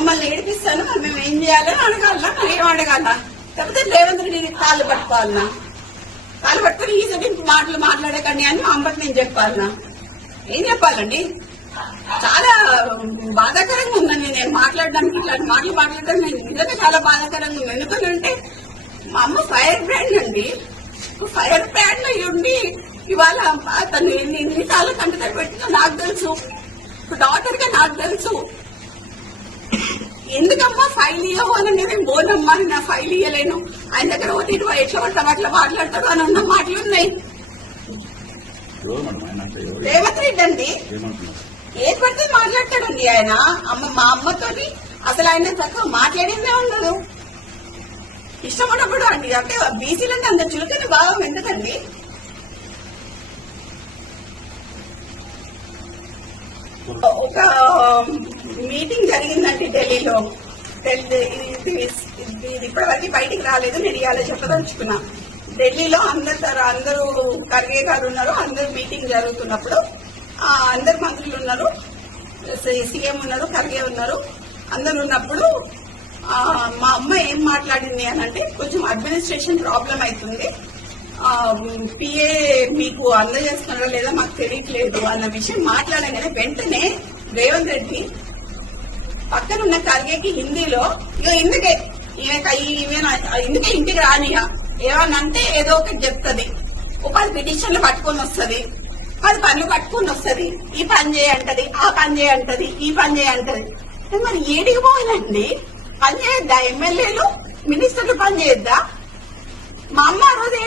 మమ్మల్ని ఏడిపిస్తాను మరి మేము ఏం చేయాలని అడగాలనా? మరి ఏం అడగాలనా? లేకపోతే రేవంత్ రెడ్డిని కాళ్ళు పట్టుకోవాలనా? కాళ్ళు పట్టుకుని ఈ సెకండ్ మాటలు మాట్లాడకండి అని మా అమ్మకి నేను చెప్పాలనా? ఏం చెప్పాలండి? చాలా బాధాకరంగా ఉందండి నేను మాట్లాడడానికి ఇట్లాంటి మాటలు మాట్లాడడం. నేను నిజంగా చాలా బాధాకరంగా ఉంది. ఎందుకని అంటే మా అమ్మ ఫైర్ బ్రాండ్ అండి. ఫైర్ బ్రాండ్ అయి ఉండి ఇవాళ తను ఎన్ని ఎన్నిసార్లు కంటి పెట్టిందో నాకు తెలుసు. డాక్టర్గా నాకు తెలుసు. ఎందుకమ్మా ఫైల్ ఇవ్వవు అని నేను నా ఫైల్ ఇవ్వలేను ఆయన దగ్గర పోతే ఇటు ఎట్లా పడతాం అట్లా మాట్లాడతాడు అని ఉన్న మాటలు ఉన్నాయి. రేవంత్ రెడ్డి అండి. ఏది పడితే మాట్లాడతాడండి ఆయన. అమ్మ మా అమ్మతోని అసలు ఆయన చక్కగా మాట్లాడిందే ఉండదు. ఇష్టపడినప్పుడు అండి అంటే బీసీలంటే అంత చులకని భావం ఎందుకండి? ఒక um, మీటింగ్ జరిగిందండి ఢిల్లీలో. ఇది ఇది ఇప్పటివరకు బయటికి రాలేదు నేను ఇవాళ చెప్పదలుచుకున్నా. ఢిల్లీలో అందరు అందరూ ఖర్గే గారు ఉన్నారు అందరూ మీటింగ్ జరుగుతున్నప్పుడు అందరు మంత్రులు ఉన్నారు సీఎం ఉన్నారు ఖర్గే ఉన్నారు. అందరు ఉన్నప్పుడు మా అమ్మ ఏం మాట్లాడింది అని అంటే కొంచెం అడ్మినిస్ట్రేషన్ ప్రాబ్లం అవుతుంది. పిఏ మీకు అందజేస్తున్నారో లేదా మాకు తెలియట్లేదు అన్న విషయం మాట్లాడగానే వెంటనే రేవంత్ రెడ్డి పక్కన ఉన్న ఖర్గేకి హిందీలో ఇగో ఇందుకే ఈమె ఈమె ఇందుకే ఇంటికి రానియా అంటే ఏదో ఒకటి చెప్తుంది. ఒక పది పిటిషన్లు పట్టుకొని వస్తుంది. పది పనులు పట్టుకొని వస్తుంది. ఈ పని చేయంటది ఆ పని చేయంటది ఈ పని చేయంటది. మరి ఏడికి పోవాలండి? పని చేయొద్దా? ఎమ్మెల్యేలు మినిస్టర్లు పని చేయొద్దా? మా అమ్మ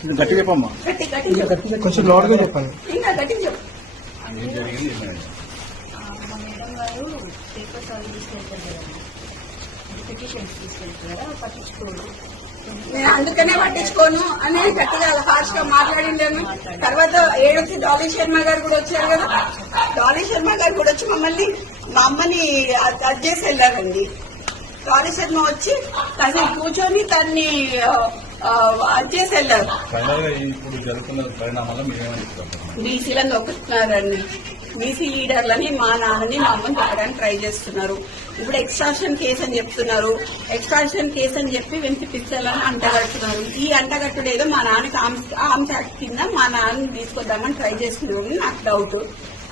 ఇది గట్టిగా చెప్పమ్మా. కొంచెం లోడ్గా పేపర్స్ అవి తీసుకెళ్తారు పిటిషన్స్ తీసుకెళ్తారు కదా పట్టించుకోరు. నేను అందుకనే పట్టించుకోను అని గట్టిగా హార్ష్గా మాట్లాడిండేమో తర్వాత ఏడొచ్చి డాలీ శర్మ గారు కూడా వచ్చారు కదా. డాలీ శర్మ గారు కూడా వచ్చి మమ్మల్ని మా అమ్మని అద్- చేసి వెళ్ళారండి డాలీ శర్మ వచ్చి తను కూర్చొని తన్ని చేసి వెళ్ళారు బీసీలను నొక్కుతున్నారండి బీసీ లీడర్లని మా నాన్నని మా అమ్మని తిప్పడానికి ట్రై చేస్తున్నారు. ఇప్పుడు ఎక్స్ట్రాషన్ కేసు అని చెప్తున్నారు. ఎక్స్ట్రాషన్ కేసు అని చెప్పి వెంటి పిచ్చలని అంటగడుతున్నారు ఈ అంటగట్టుడు ఏదో మా నాన్నకి ఆర్మ్స్ యాక్ట్ కింద మా నాన్నని తీసుకొద్దామని ట్రై చేస్తున్నారు నాకు డౌట్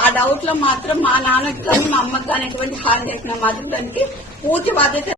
ఆ డౌట్లో మాత్రం మా నాన్నకి కానీ మా అమ్మకి కానీ ఎటువంటి హాని చేసినా మాత్రం దానికి పూర్తి బాధ్యత